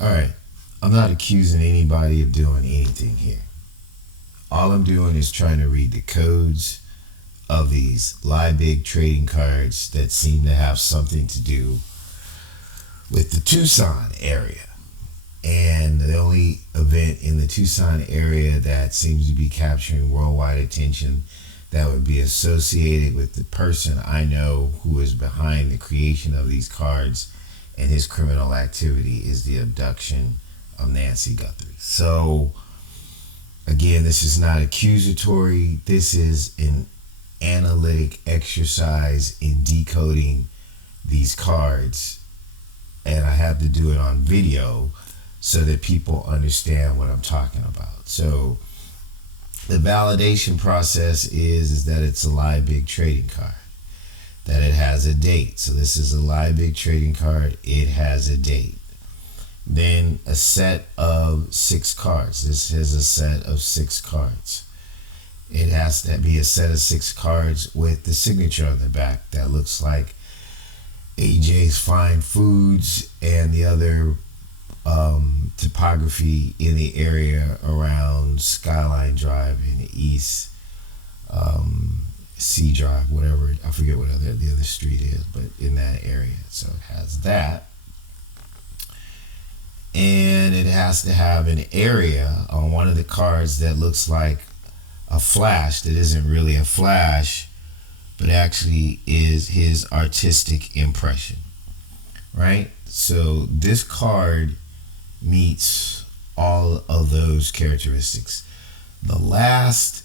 All right. I'm not accusing anybody of doing anything here. All I'm doing is trying to read the codes of these Liebig trading cards that seem to have something to do with the Tucson area. And the only event in the Tucson area that seems to be capturing worldwide attention that would be associated with the person I know who is behind the creation of these cards and his criminal activity is the abduction of Nancy Guthrie. So, again, this is not accusatory. This is an analytic exercise in decoding these cards. And I have to do it on video so that people understand what I'm talking about. So, the validation process is that it's a Liebig trading card, that it has a date. So this is a Liebig trading card. It has a date. Then a set of 6 cards. This is a set of 6 cards. It has to be a set of 6 cards with the signature on the back that looks like AJ's Fine Foods and the other topography in the area around Skyline Drive in East C Drive, whatever, I forget what the other street is, but in that area. So it has that. And it has to have an area on one of the cards that looks like a flash that isn't really a flash, but actually is his artistic impression, right? So this card meets all of those characteristics. The last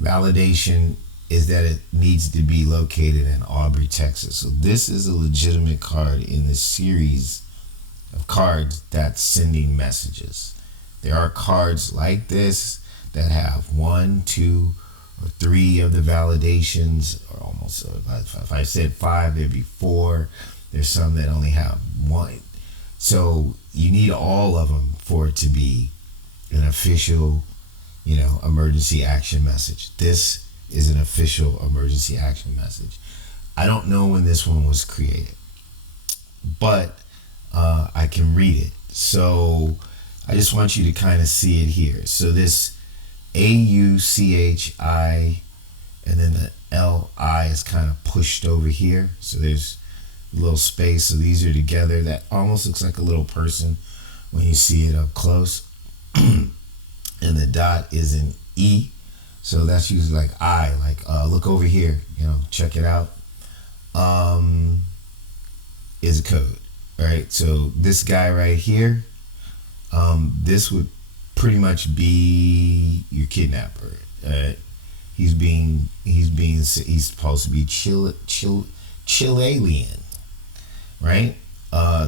validation is that it needs to be located in Aubrey, Texas. So this is a legitimate card in the series of cards that's sending messages. There are cards like this that have 1, 2, or 3 of the validations, or almost, if I said 5, there'd be 4. There's some that only have 1. So you need all of them for it to be an official, emergency action message. This is an official emergency action message. I don't know when this one was created, but I can read it. So I just want you to kind of see it here. So this AUCHI and then the LI is kind of pushed over here. So there's a little space. So these are together. That almost looks like a little person when you see it up close. And the dot is an E. So that's usually like I, like look over here, check it out. Is a code, right? So this guy right here, this would pretty much be your kidnapper. He's supposed to be Chilian, right?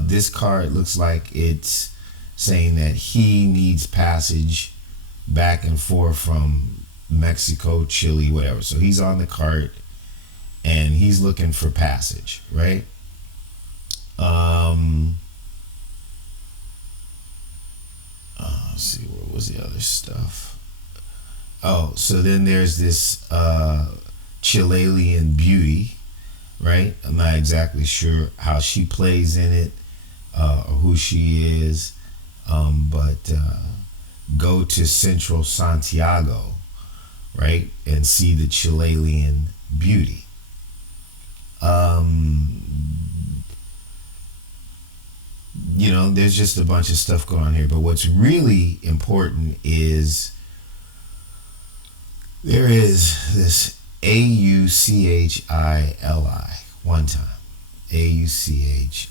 This card looks like it's saying that he needs passage back and forth from Mexico, Chile, whatever. So he's on the cart and he's looking for passage, right? Let's see, what was the other stuff? Oh, so then there's this Chilean beauty, right? I'm not exactly sure how she plays in it or who she is, but go to Central Santiago, right, and see the Chilean beauty. There's just a bunch of stuff going on here, but what's really important is there is this AUCHILI one time, AUCHILI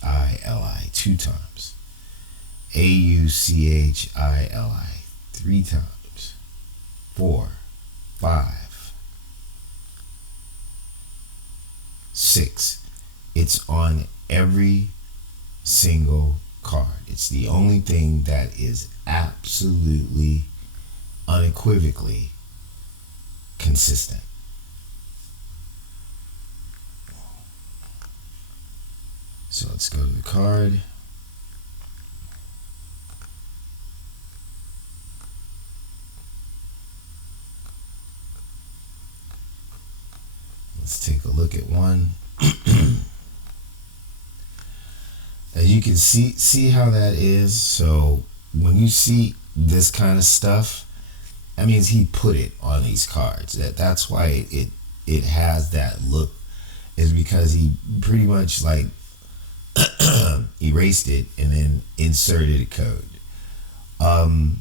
2 times, AUCHILI 3 times, 4, 5, 6. It's on every single card. It's the only thing that is absolutely, unequivocally consistent. So let's go to the card. Let's take a look at one. As you can see how that is. So when you see this kind of stuff, that means he put it on these cards. That's why it has that look, is because he pretty much like erased it and then inserted a code. Um,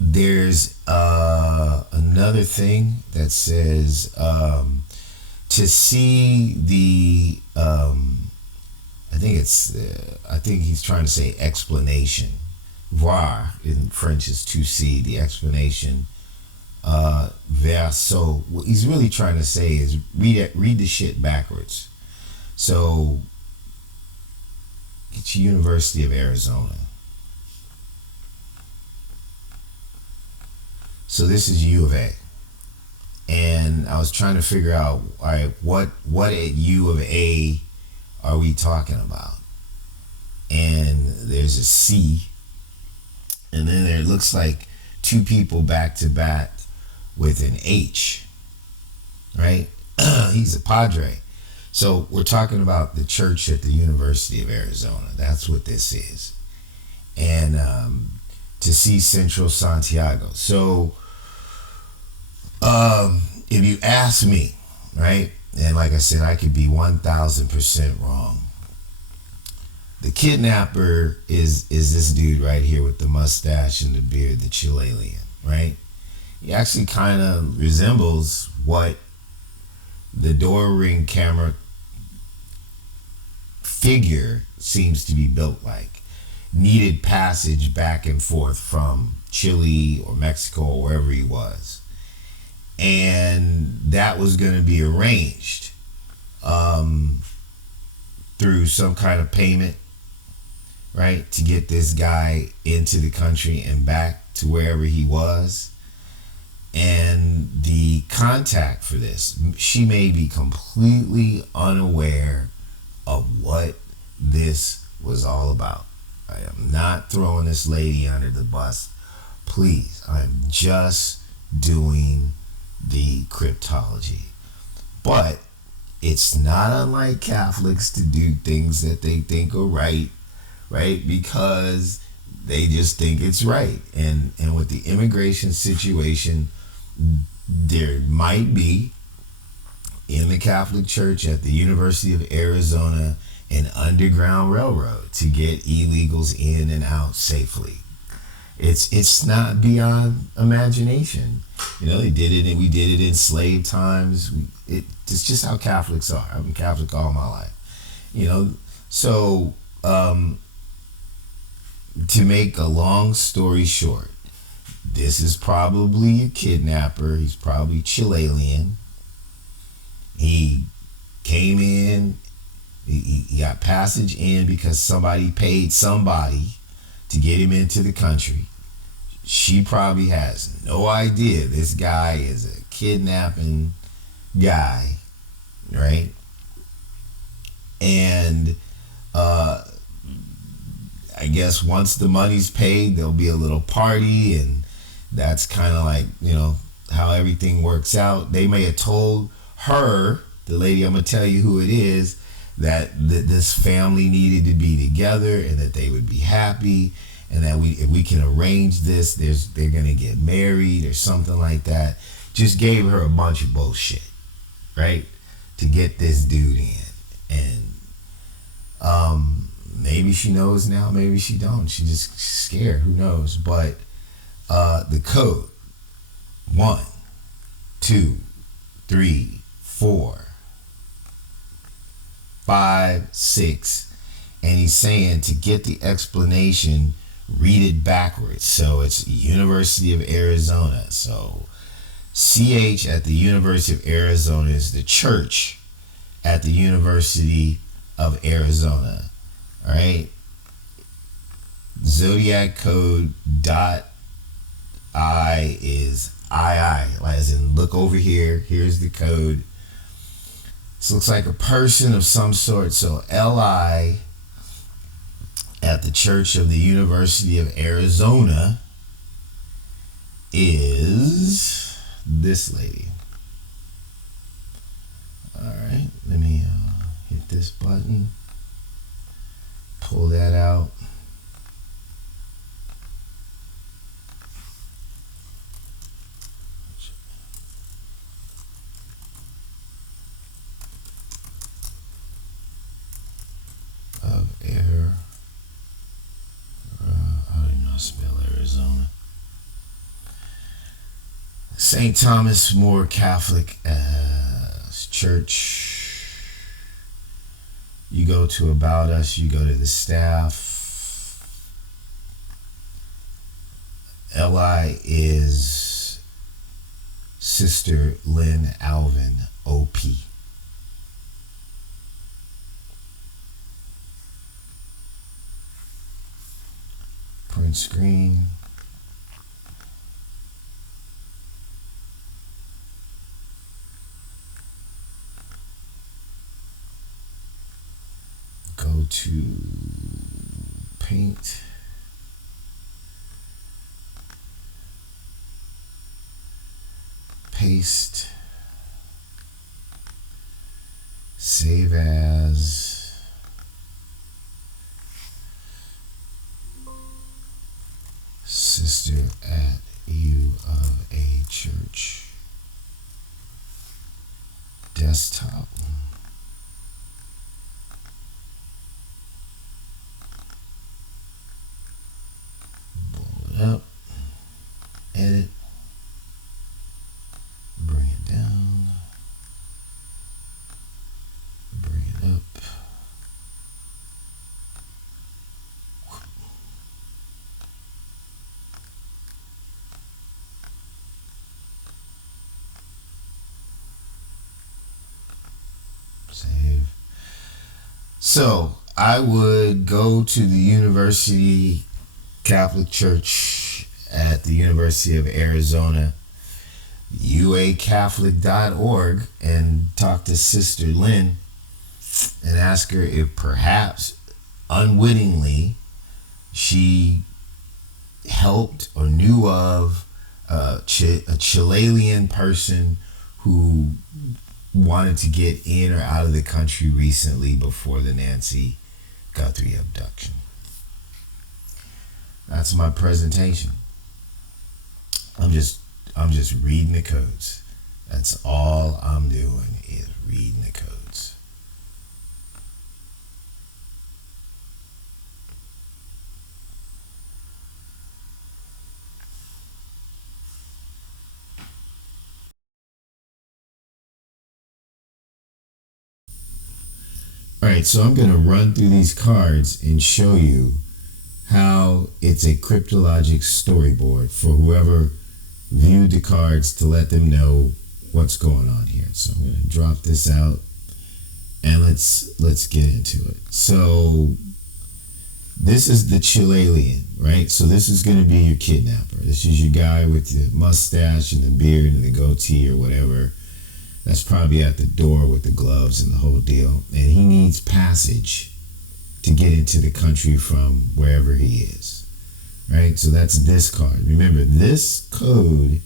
there's another thing that says to see the I think he's trying to say explanation. Voir in French is to see the explanation. Verso. What he's really trying to say is read the shit backwards. So it's University of Arizona. So this is U of A. And I was trying to figure out, all right, what at U of A are we talking about? And there's a C, and then there looks like two people back to back with an H, right? He's a padre. So we're talking about the church at the University of Arizona. That's what this is. And to see Central Santiago. So if you ask me, right, and like I said, I could be 1,000% wrong. The kidnapper is this dude right here with the mustache and the beard, the Chilian, right? He actually kind of resembles what the door ring camera figure seems to be built like. Needed passage back and forth from Chile or Mexico or wherever he was. And that was going to be arranged through some kind of payment, right, to get this guy into the country and back to wherever he was. And the contact for this, she may be completely unaware of what this was all about. I am not throwing this lady under the bus. Please, I'm just doing the cryptology. But it's not unlike Catholics to do things that they think are right, because they just think it's right. And with the immigration situation, there might be in the Catholic Church at the University of Arizona an underground railroad to get illegals in and out safely. It's not beyond imagination. You know, they did it, and we did it in slave times. It's just how Catholics are. I've been Catholic all my life. You know, so to make a long story short, this is probably a kidnapper. He's probably Chilian. He came in. He got passage in because somebody paid somebody to get him into the country. She probably has no idea this guy is a kidnapping guy, right? And I guess once the money's paid, there'll be a little party, and that's kind of like, you know, how everything works out. They may have told her, the lady, I'm going to tell you who it is, that this family needed to be together and that they would be happy, and that if we can arrange this, they're going to get married or something like that. Just gave her a bunch of bullshit, right, to get this dude in. And maybe she knows now, maybe she don't. She's just scared, who knows. But the code, 1, 2, 3, 4, 5, 6, and he's saying to get the explanation, read it backwards. So it's University of Arizona. So CH at the University of Arizona is the church at the University of Arizona. All right. Zodiac code .I is II, as in look over here. Here's the code. This looks like a person of some sort. So LI at the Church of the University of Arizona is this lady. All right, let me, here hit this button, pull that out. Of error. I don't even know how to spell Arizona. St. Thomas More Catholic Church. You go to About Us, you go to the staff. LI is Sister Lynn Alvin, OP. Print screen. Go to paint. Paste. Save as. Sister at U of A Church. Desktop. Up, edit, bring it down, bring it up, save. So I would go to the University Catholic Church at the University of Arizona, uacatholic.org, and talk to Sister Lynn and ask her if perhaps unwittingly she helped or knew of a Chilian person who wanted to get in or out of the country recently before the Nancy Guthrie abduction. That's my presentation. I'm just reading the codes. That's all I'm doing is reading the codes. All right, so I'm going to run through these cards and show you how it's a cryptologic storyboard for whoever viewed the cards to let them know what's going on here. So I'm going to drop this out and let's get into it. So this is the Chilian, right? So this is going to be your kidnapper. This is your guy with the mustache and the beard and the goatee or whatever. That's probably at the door with the gloves and the whole deal. And he needs passage to get into the country from wherever he is, right? So that's this card. Remember, this code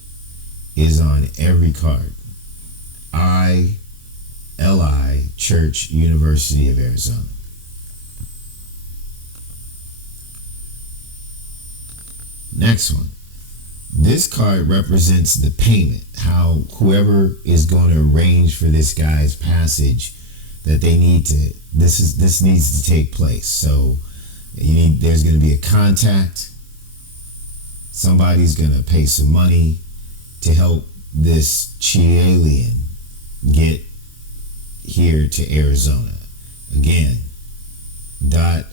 is on every card. ILI Church, University of Arizona. Next one. This card represents the payment, how whoever is going to arrange for this guy's passage, that they need to, this needs to take place. So there's going to be a contact. Somebody's going to pay some money to help this Chilian get here to Arizona. Again, .ILIHC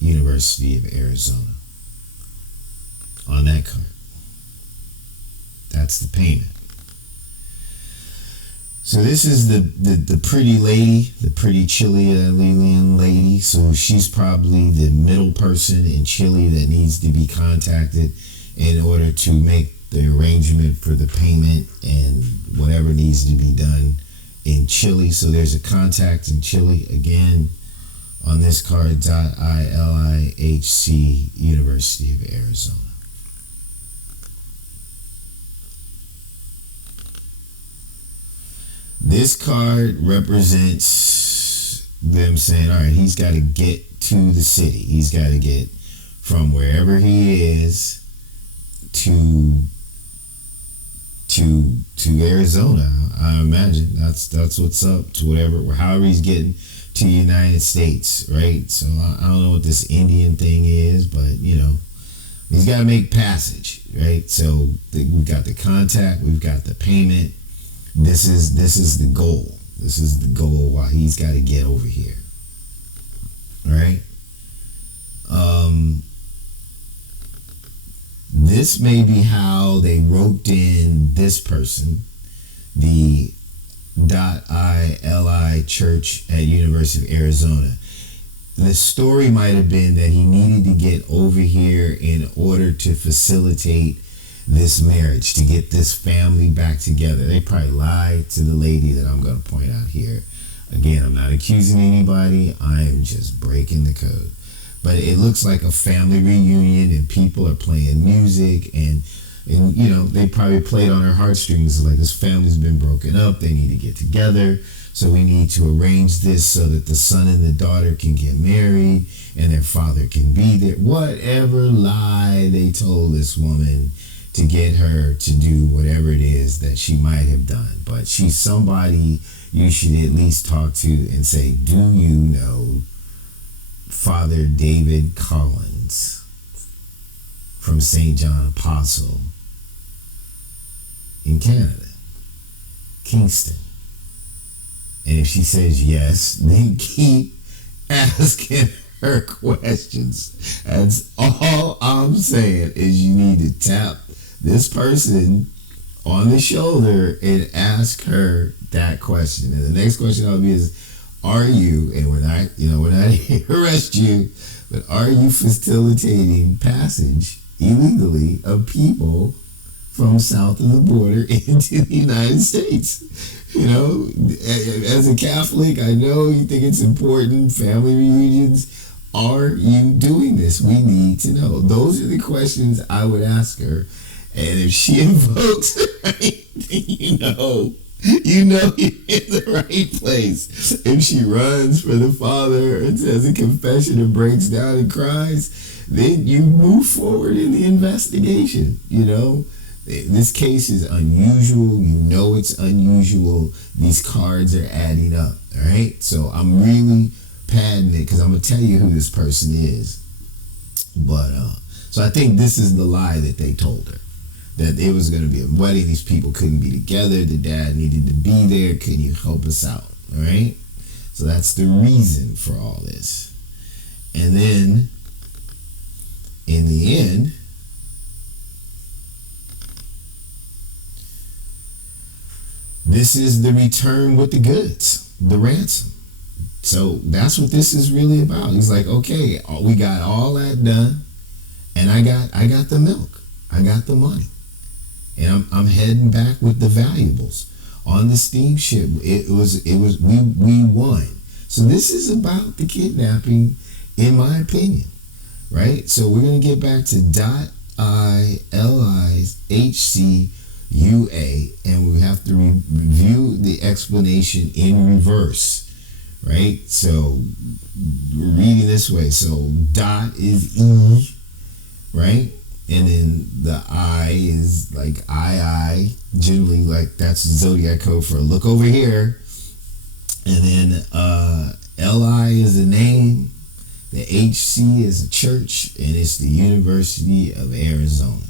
University of Arizona on that card. That's the payment. So this is the pretty lady, the pretty Chilian lady. So she's probably the middle person in Chile that needs to be contacted in order to make the arrangement for the payment and whatever needs to be done in Chile. So there's a contact in Chile again on this card, .ILIHC University of Arizona. This card represents them saying, all right, he's got to get to the city. He's got to get from wherever he is to Arizona. I imagine that's what's up, to whatever, however he's getting to the United States, right? So I don't know what this Indian thing is, but he's got to make passage, right? So we've got the contact, we've got the payment. This is the goal. This is the goal while he's got to get over here, right? This may be how they roped in this person, the .ili church at University of Arizona. The story might have been that he needed to get over here in order to facilitate this marriage, to get this family back together. They probably lied to the lady that I'm going to point out here. Again, I'm not accusing anybody. I am just breaking the code. But it looks like a family reunion, and people are playing music, and they probably played on her heartstrings. Like, this family's been broken up. They need to get together. So we need to arrange this so that the son and the daughter can get married and their father can be there. Whatever lie they told this woman to get her to do whatever it is that she might have done. But she's somebody you should at least talk to and say, do you know Father David Collins from St. John Apostle in Canada, Kingston? And if she says yes, then keep asking her questions. That's all I'm saying, is you need to tap this person on the shoulder and ask her that question. And the next question I'll be is, are you, and we're not here to arrest you, but are you facilitating passage illegally of people from south of the border into the United States? As a Catholic, I know you think it's important, family reunions. Are you doing this? We need to know. Those are the questions I would ask her. And if she invokes it right, then you're in the right place. If she runs for the father and says a confession and breaks down and cries, then you move forward in the investigation. This case is unusual. It's unusual. These cards are adding up. All right. So I'm really padding it because I'm going to tell you who this person is. But so I think this is the lie that they told her, that it was going to be a wedding. These people couldn't be together. The dad needed to be there. Can you help us out? All right. So that's the reason for all this. And then in the end, this is the return with the goods, the ransom. So that's what this is really about. He's like, okay, we got all that done, and I got the milk, I got the money, and I'm heading back with the valuables on the steamship. We won. So this is about the kidnapping, in my opinion, right? So we're gonna get back to .ili's HCUA, and we have to review the explanation in reverse, right? So we're reading this way. So dot is E, right? And then the I is like II, generally like that's the zodiac code for look over here. And then LI is the name, the HC is a church, and it's the University of Arizona.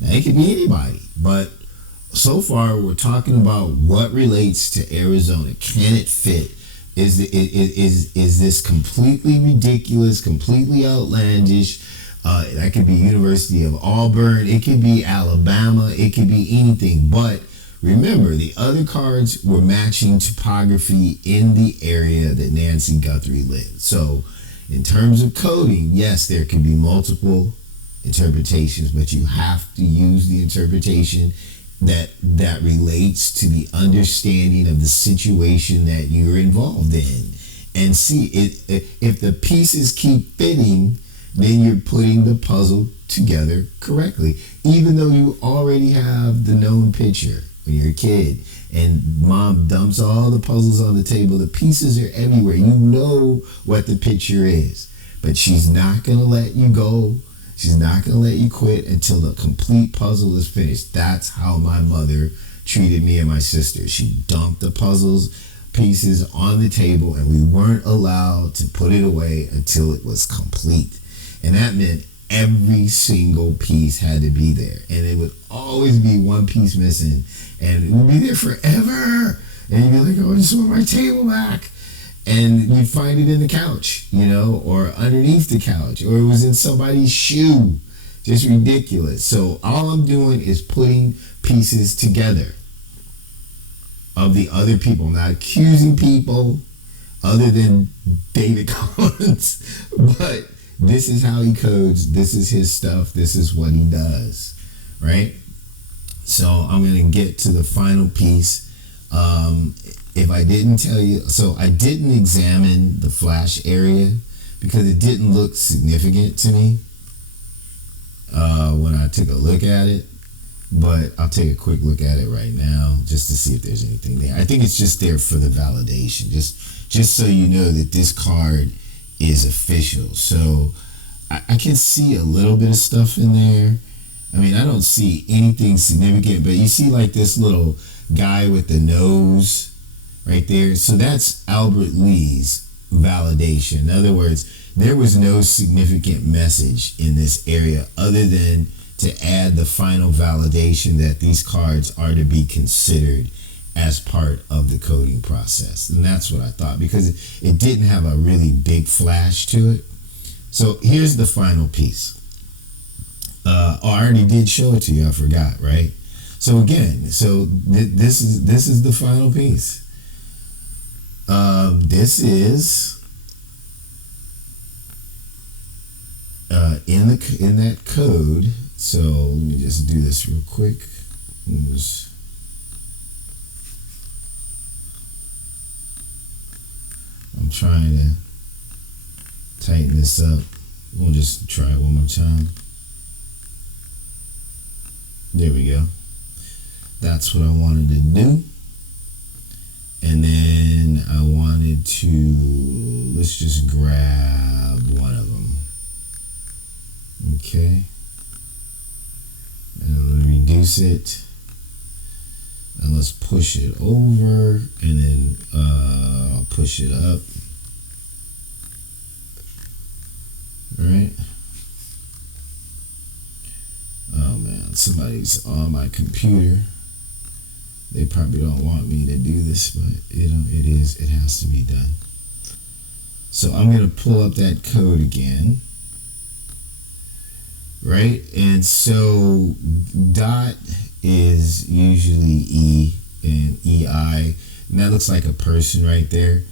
Now it could be anybody, but so far we're talking about what relates to Arizona. Can it fit? Is this completely ridiculous, completely outlandish? That could be University of Auburn. It could be Alabama. It could be anything. But remember, the other cards were matching topography in the area that Nancy Guthrie lived. So in terms of coding, yes, there could be multiple interpretations, but you have to use the interpretation that relates to the understanding of the situation that you're involved in, and see it. If the pieces keep fitting, then you're putting the puzzle together correctly, even though you already have the known picture. when you're a kid, and mom dumps all the puzzles on the table. The pieces are everywhere. You know what the picture is, but she's not gonna let you go. She's not gonna let you quit until the complete puzzle is finished. That's how my mother treated me and my sister. She dumped the puzzles pieces on the table, and we weren't allowed to put it away until it was complete. And that meant every single piece had to be there, and it would always be one piece missing, and it would be there forever. And you'd be like, "Oh, I just want my table back." And you'd find it in the couch, or underneath the couch, or it was in somebody's shoe. Just ridiculous. So all I'm doing is putting pieces together of the other people. I'm not accusing people other than David Collins, but this is how he codes. This is his stuff. This is what he does, right? So I'm going to get to the final piece. If I didn't tell you, so I didn't examine the flash area because it didn't look significant to me when I took a look at it. But I'll take a quick look at it right now just to see if there's anything there. I think it's just there for the validation, just so you know that this card is official. So I can see a little bit of stuff in there. I mean, I don't see anything significant, but you see like this little guy with the nose right there. So that's Albert Lee's validation. In other words, there was no significant message in this area other than to add the final validation that these cards are to be considered as part of the coding process. And that's what I thought, because it didn't have a really big flash to it. So here's the final piece. I already did show it to you. I forgot, right? So again, this is the final piece. This is in that code. So let me just do this real quick. I'm trying to tighten this up. We'll just try it one more time. There we go. That's what I wanted to do. And then I wanted to, let's just grab one of them. Okay. And I'm going to reduce it. And let's push it over. And then I'll push it up. All right. Oh man, somebody's on my computer. They probably don't want me to do this, but it has to be done. So I'm going to pull up that code again. Right? And so dot is usually E and EI, and that looks like a person right there.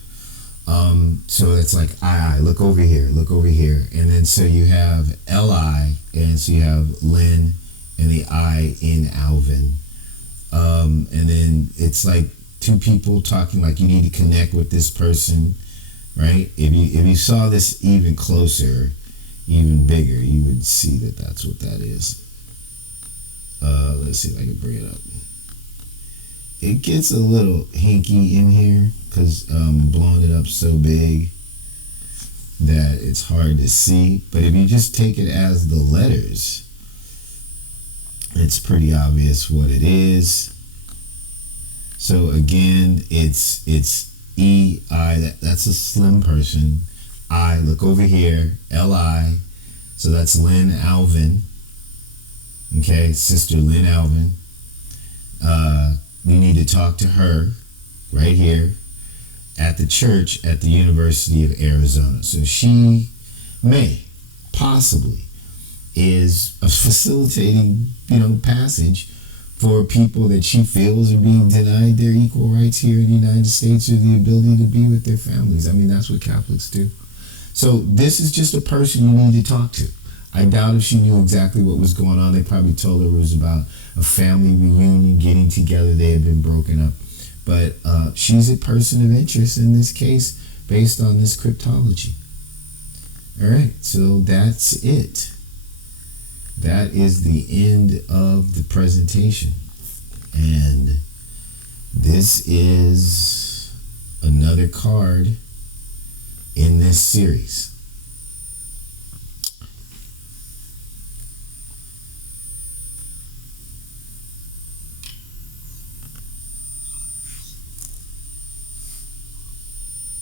So it's like I look over here, and then so you have LI, and so you have Lynn and the I in Alvin. And then it's like two people talking, like you need to connect with this person, right? If you saw this even closer, even bigger, you would see that that's what that is. Let's see if I can bring it up. It gets a little hinky in here because I'm blowing it up so big that it's hard to see. But if you just take it as the letters, it's pretty obvious what it is. So again, it's E-I, that's a slim person. I, look over here, L-I, so that's Lynn Alvin. Okay, Sister Lynn Alvin. You need to talk to her right here at the church at the University of Arizona. So she may, possibly, is a facilitating, passage for people that she feels are being denied their equal rights here in the United States or the ability to be with their families. I mean, that's what Catholics do. So this is just a person you need to talk to. I doubt if she knew exactly what was going on. They probably told her it was about a family reunion, getting together. They had been broken up. But she's a person of interest in this case based on this cryptology. All right, so that's it. That is the end of the presentation. And this is another card in this series.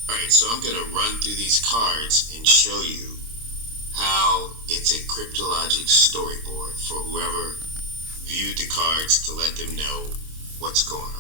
Alright, so I'm going to run through these cards and show you how it's a cryptologic storyboard for whoever viewed the cards to let them know what's going on.